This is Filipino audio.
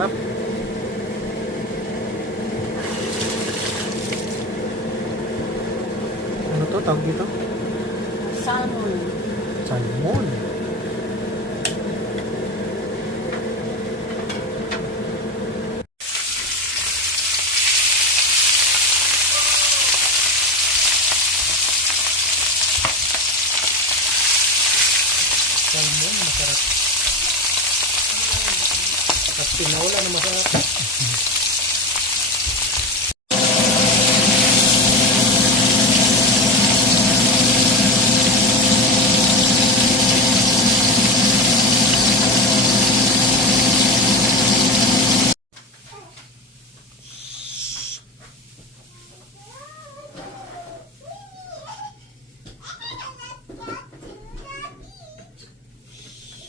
Sarap. Ano to? Tawag dito? Salmon. Salmon. Salmon, masarap. Tapos pinawala na masarap.